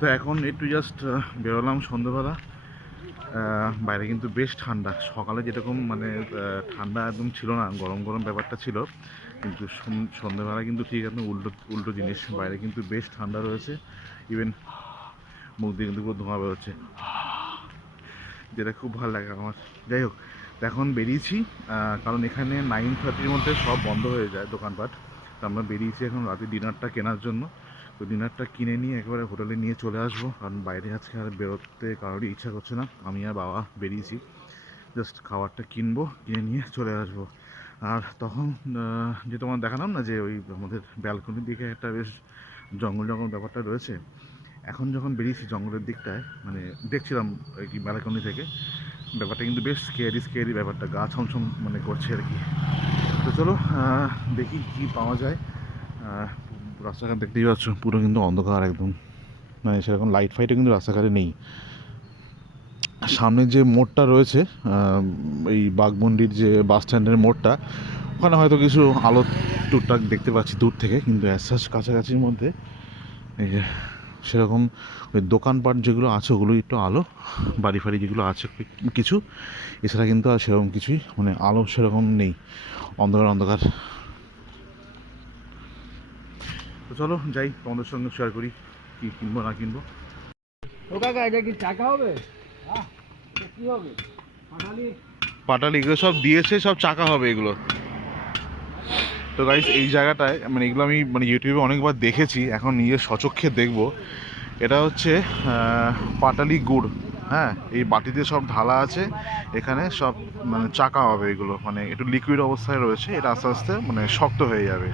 তো এখন একটু জাস্ট বেরোলাম সন্ধ্যেবেলা বাইরে কিন্তু বেশ ঠান্ডা। সকালে যেরকম মানে ঠান্ডা একদম ছিল না, গরম গরম ব্যাপারটা ছিল। কিন্তু সন- সন্ধ্যেবেলা কিন্তু ঠিক একদম উল্টো উল্টো জিনিস। বাইরে কিন্তু বেশ ঠান্ডা রয়েছে। ইভেন মুখ দিয়ে কিন্তু ধোঁয়া বেরোচ্ছে। যেটা খুব ভালো লাগে আমার। যাই হোক এখন বেরিয়েছি। কারণ এখানে নাইন থার্টির মধ্যে সব বন্ধ হয়ে যায় দোকানপাট। তো আমরা বেরিয়েছি এখন রাতে ডিনারটা কেনার জন্য। তো ডিনারটা কিনে নিয়ে একেবারে হোটেলে নিয়ে চলে আসব। কারণ বাইরে আজকে আর বেরোতে কারোরই ইচ্ছা করছে না। আমি আর বাবা বেরিয়েছি। জাস্ট খাবারটা কিনবো, কিনে নিয়ে চলে আসব। আর তখন যে তোমার দেখালাম না যে ওই আমাদের ব্যালকনির দিকে একটা বেশ জঙ্গল জঙ্গল ব্যাপারটা রয়েছে। এখন যখন বেরিয়েছি জঙ্গলের দিকটায় মানে দেখছিলাম আর কি ব্যালকনি থেকে, ব্যাপারটা কিন্তু বেশ স্কেয়ারি স্কেয়ারি ব্যাপারটা। গা ছমছম মানে করছে আর কি। তো চলো দেখি কি পাওয়া যায়। রাস্তাঘাট দেখতেই পাচ্ছ, পুরো কিন্তু অন্ধকার একদম। মানে সেরকম লাইট ফাইটও কিন্তু রাস্তাঘাটে নেই। সামনে যে মোড়টা রয়েছে এই বাঘমন্ডির যে বাস স্ট্যান্ডের মোড়টা, ওখানে হয়তো কিছু আলো টুকটাক দেখতে পাচ্ছি দূর থেকে, কিন্তু অ্যাসাস কাছাকাছির মধ্যে, এই যে সেরকম ওই দোকানপাট যেগুলো আছে, ওগুলো একটু আলো বাড়ি ফাড়ি যেগুলো আছে, কিছু। এছাড়া কিন্তু আর সেরকম কিছুই মানে আলো সেরকম নেই। অন্ধকার অন্ধকার। তো চলো যাই তোমাদের সঙ্গে শেয়ার করি কি কিনবো না কিনবো। ও কাকা এটা কি চাকা হবে? কি হবে? পাটালি? পাটালি এগুলো সব দিয়েছে সব চাকা হবে এগুলো। তো গাইস এই জায়গাটায় মানে এগুলো আমি মানে ইউটিউবে অনেকবার দেখেছি এখন নিজের সচক্ষে দেখব। এটা হচ্ছে পাটালি গুড় হ্যাঁ? এই বাটিতে সব ঢালা আছে এখানে সব মানে চাকা হবে এগুলো। মানে একটু লিকুইড অবস্থায় রয়েছে এটা আস্তে আস্তে মানে শক্ত হয়ে যাবে।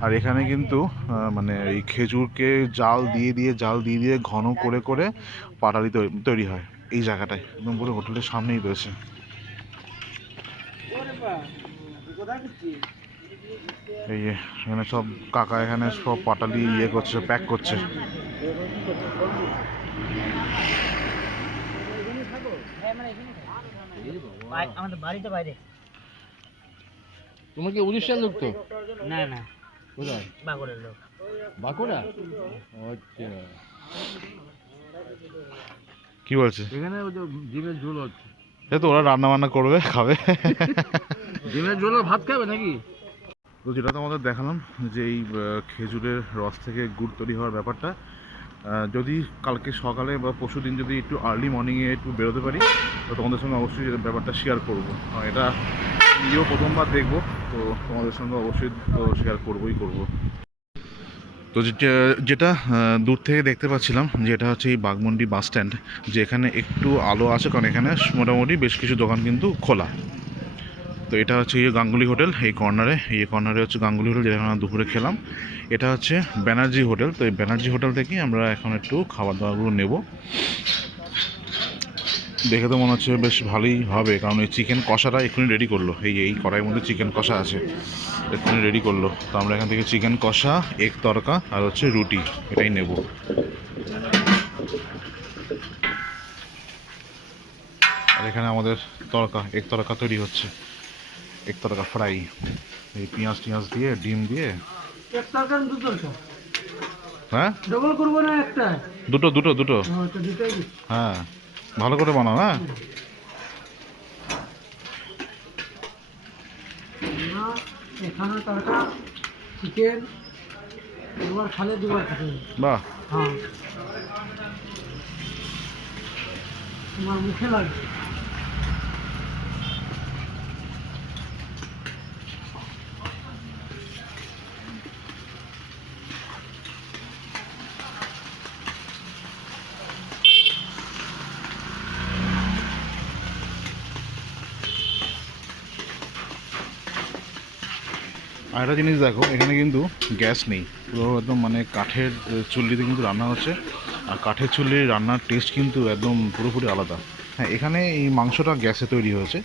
আর এখানে কিন্তু আহ, মানে এই খেজুরকে জাল দিয়ে দিয়ে জাল দিয়ে দিয়ে ঘন করে করে পাটালি তৈরি হয় এই জায়গাটায়। একদম পুরো হোটেলের সামনেই রয়েছে। এই এখানে সব কাকা এখানে সব পাটালি ইয়ে করছে প্যাক করছে। আমাদের বাড়িতে বাইরে। তোমার কি উড়িষ্যার লোক তো না না। কোথায়? বাগড়ের লোক। বাঁকুড়া? আচ্ছা। কি বলছে? এখানে ওই যে ডিমের ঝোল হচ্ছে। এই তো ওরা রান্না বান্না করবে খাবে। ডিমের ঝোল আর ভাত খাবে নাকি? তো যেটা তো আমাদের দেখালাম যে এই খেজুরের রস থেকে গুড় তৈরি হওয়ার ব্যাপারটা। যদি কালকে সকালে বা পরশু দিন যদি একটু আর্লি মর্নিংয়ে একটু বেরোতে পারি, তো তোমাদের সঙ্গে অবশ্যই ব্যাপারটা শেয়ার করব। এটা নিজেও প্রথমবার দেখব, তো তোমাদের সঙ্গে অবশ্যই তো শেয়ার করবোই করব। তো যেটা- যেটা দূর থেকে দেখতে পাচ্ছিলাম যে এটা হচ্ছে এই বাগমন্ডি বাস স্ট্যান্ড যে এখানে একটু আলো আছে কারণ এখানে মোটামুটি বেশ কিছু দোকান কিন্তু খোলা। তো এটা হচ্ছে ইয়ে গাঙ্গুলি হোটেল, এই কর্নারে এই কর্নারে হচ্ছে গাঙ্গুলি হোটেল, যেখানে আমরা দুপুরে খেলাম। এটা হচ্ছে ব্যানার্জি হোটেল। তো এই ব্যানার্জি হোটেল থেকেই আমরা এখন একটু খাবার দাবারগুলো নেব। দেখে তো মনে হচ্ছে বেশ ভালোই হবে, কারণ এই চিকেন কষাটা এক্ষুনি রেডি করল। এই এই কড়াইয়ের মধ্যে চিকেন কষা আছে, এক্ষুনি রেডি করল। তো আমরা এখান থেকে চিকেন কষা এগ তরকা আর হচ্ছে রুটি, এটাই নেব। আর এখানে আমাদের তরকা এগ তরকা তৈরি হচ্ছে। এক তরকা ফ্রাই। এই পেঁয়াজ টিয়াজ দিয়ে ডিম দিয়ে। এক দু হ্যাঁ? ডবল করব না একটা? দুটো দুটো দুটো। হ্যাঁ ভালো করে বানাও হ্যাঁ। এখানে তরকা চিকেন দুবার খালে দুবার খেতে বাহ। হ্যাঁ। তোমার মুখে লাগবে। আর একটা জিনিস দেখো, এখানে কিন্তু গ্যাস নেই। পুরো একদম মানে কাঠের চুল্লিতে কিন্তু রান্না হচ্ছে। আর কাঠের চুল্লির রান্নার টেস্ট কিন্তু একদম পুরোপুরি আলাদা। হ্যাঁ এখানে এই মাংসটা গ্যাসে তৈরি হয়েছে।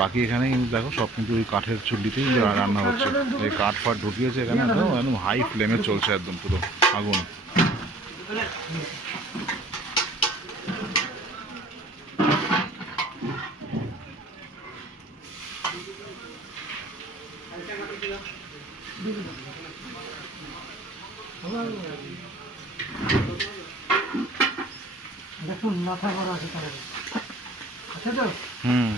বাকি এখানে কিন্তু দেখো, সব কিন্তু ওই কাঠের চুল্লিতেই রান্না হচ্ছে। এই কাঠ ফাট ঢুকিয়েছে এখানে, একদম একদম হাই ফ্লেমে চলছে একদম পুরো আগুন। দেখুন মাথা করা আছে তাহলে। আছে তো? হুম।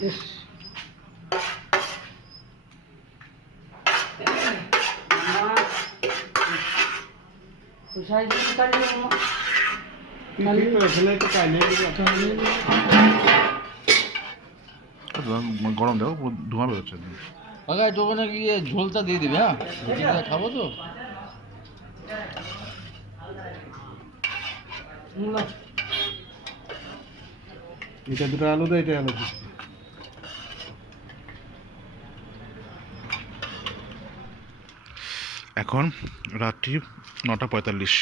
বেশ গরম দেখো পুরো ধোঁয়া বেরোচ্ছে। কাকা একটু ওখানে ঝোলটা দিয়ে দিবে হ্যাঁ খাব তো এটা দুটো আলু দেয় এটা আলু এখন রাত্রি নটা পঁয়তাল্লিশ।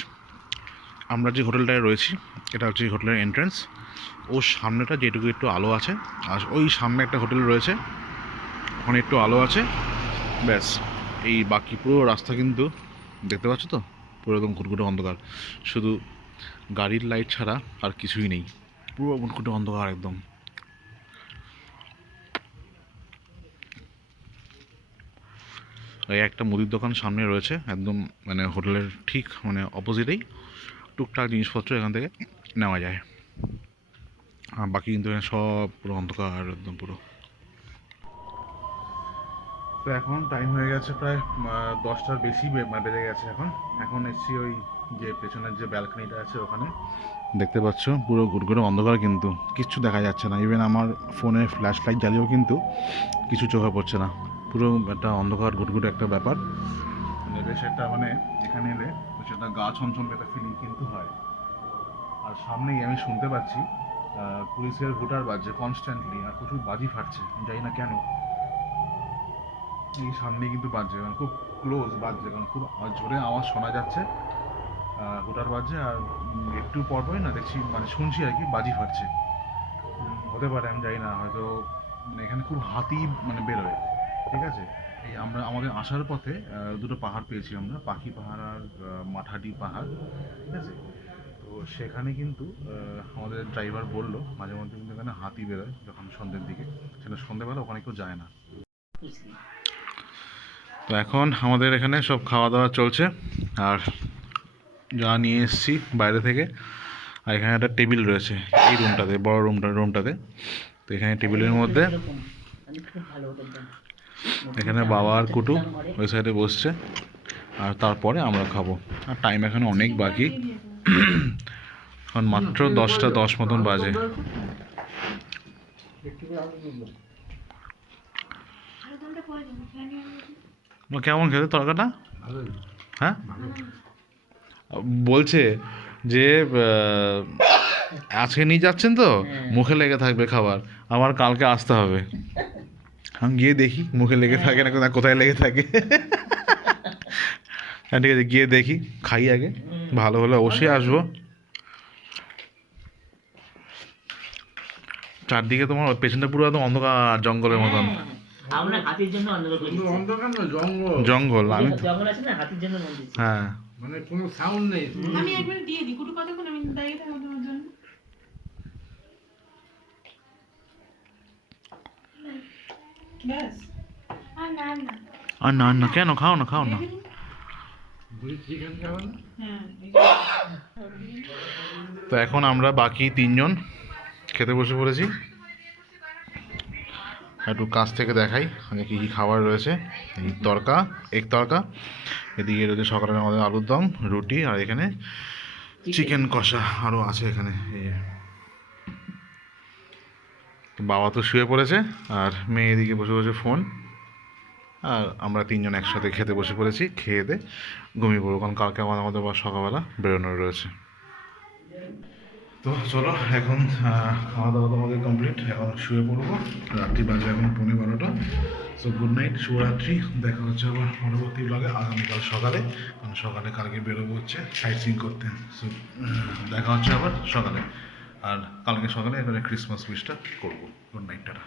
আমরা যে হোটেলটায় রয়েছি, এটা হচ্ছে হোটেলের এন্ট্রান্স ওর সামনেটা যেটুকু একটু আলো আছে, আর ওই সামনে একটা হোটেল রয়েছে, ওখানে একটু আলো আছে। ব্যাস, এই বাকি পুরো রাস্তা কিন্তু, দেখতে পাচ্ছ তো? পুরো একদম ঘুটঘুটে অন্ধকার। শুধু গাড়ির লাইট ছাড়া আর কিছুই নেই। পুরো ঘুটঘুটে অন্ধকার একদম। এই একটা মুদির দোকান সামনে রয়েছে একদম মানে হোটেলের ঠিক মানে অপোজিটেই। টুকটাক জিনিসপত্র এখান থেকে নেওয়া যায়। আর বাকি কিন্তু এখানে সব পুরো অন্ধকার একদম পুরো। তো এখন টাইম হয়ে গেছে প্রায় দশটার বেশি মানে বেজে গেছে এখন। এখন এসছি ওই যে পেছনের যে ব্যালকনিটা আছে ওখানে। দেখতে পাচ্ছ পুরো গুড়গুড়ো অন্ধকার কিন্তু। কিচ্ছু দেখা যাচ্ছে না। ইভেন আমার ফোনে ফ্ল্যাশ লাইট জ্বালিয়েও কিন্তু কিছু চোখে পড়ছে না। পুরো একটা অন্ধকার, ঘুটঘুটে একটা ব্যাপার। মানে বেশ একটা মানে এখানে এলে বেশ একটা গা ছমছম একটা ফিলিং কিন্তু হয়। আর সামনেই আমি শুনতে পাচ্ছি পুলিশের ভোটার বাজছে কনস্ট্যান্টলি আর প্রচুর বাজি ফাটছে, জানি না কেন। এই সামনেই কিন্তু বাজছে কারণ খুব ক্লোজ বাজছে, কারণ খুব জোরে আওয়াজ শোনা যাচ্ছে। ভোটার বাজছে আর একটু পর পরই না দেখছি মানে শুনছি আর কি, বাজি ফাটছে। হতে পারে, আমি জানি না, হয়তো মানে এখানে খুব হাতি মানে বেরোয়। ঠিক আছে? এই আমরা, আমাদের আসার পথে দুটো পাহাড় পেয়েছি আমরা, পাখি পাহাড় আর মাঠাডি পাহাড়, ঠিক আছে? তো সেখানে কিন্তু আমাদের ড্রাইভার বলল, মাঝে মধ্যে কিন্তু এখানে হাতি বেরোয় যখন সন্ধ্যের দিকে। সেটা সন্ধ্যেবেলা ওখানে কেউ যায় না। তো এখন আমাদের এখানে সব খাওয়া দাওয়া চলছে, আর যা নিয়ে এসেছি বাইরে থেকে, আর এখানে একটা টেবিল রয়েছে, এই রুমটাতে বড় রুমটা রুমটাতে তো এখানে টেবিলের মধ্যে এখানে বাবা আর কুটু ওই সাইডে বসছে। আর তারপরে আমরা খাব। আর টাইম এখানে অনেক বাকি। এখন মাত্র দশটা দশ মতন বাজে। কেমন খেতে তরকাটা? হ্যাঁ? বলছে যে আজকে নিয়ে যাচ্ছেন তো? মুখে লেগে থাকবে খাবার। আমার কালকে আসতে হবে। আমি গিয়ে দেখি মুখে লেগে থাকে না কোথায়- কোথায় লেগে থাকে। হ্যাঁ ঠিক আছে গিয়ে দেখি খাই আগে ভালো হলে অবশ্যই আসব। চারদিকে তোমার ওই পেছনটা পুরো একদম অন্ধকার জঙ্গলের মতন। হাতির জন্য অন্ধকার করে দিচ্ছি। অন্ধকার না জঙ্গল? জঙ্গল আমি জঙ্গল আছে না হাতির জন্য হ্যাঁ। মানে কোনো সাউন্ড নেই। আমি একবার দিয়ে দিই কুটু কতক্ষণ আমি দাঁড়িয়ে থাকব তোমার জন্য? আর না না কেন? খাও না খাও না। হ্যাঁ তো এখন আমরা বাকি তিনজন খেতে বসে পড়েছি। একটু কাছ থেকে দেখাই মানে কী কী খাবার রয়েছে। এই তরকা এক তরকা এদিকে রয়েছে সকালের আমাদের আলুর দম রুটি আর এখানে চিকেন কষা আরও আছে এখানে এই বাবা তো শুয়ে পড়েছে, আর মেয়ে এদিকে বসে বসে ফোন আর আমরা তিনজন একসাথে খেতে বসে পড়েছি, খেয়ে দে, ঘুমিয়ে পড়ব, কারণ কালকে আমাদের আমাদের আবার সকালবেলা বেরোনোর রয়েছে। তো চলো, এখন খাওয়া দাওয়া আমাদের কমপ্লিট এখন শুয়ে পড়ব, রাত্রি বাজে এখন পনেরো বারোটা সো গুড নাইট শুভরাত্রি, দেখা হচ্ছে আবার পরবর্তী ব্লগে আগামীকাল সকালে, কারণ সকালে কালকে বেরোবো হচ্ছে সাইট সিং করতে সো দেখা হচ্ছে আবার সকালে। আর কালকে সকালে এবারে ক্রিসমাস উইশটা করব। Good night tata.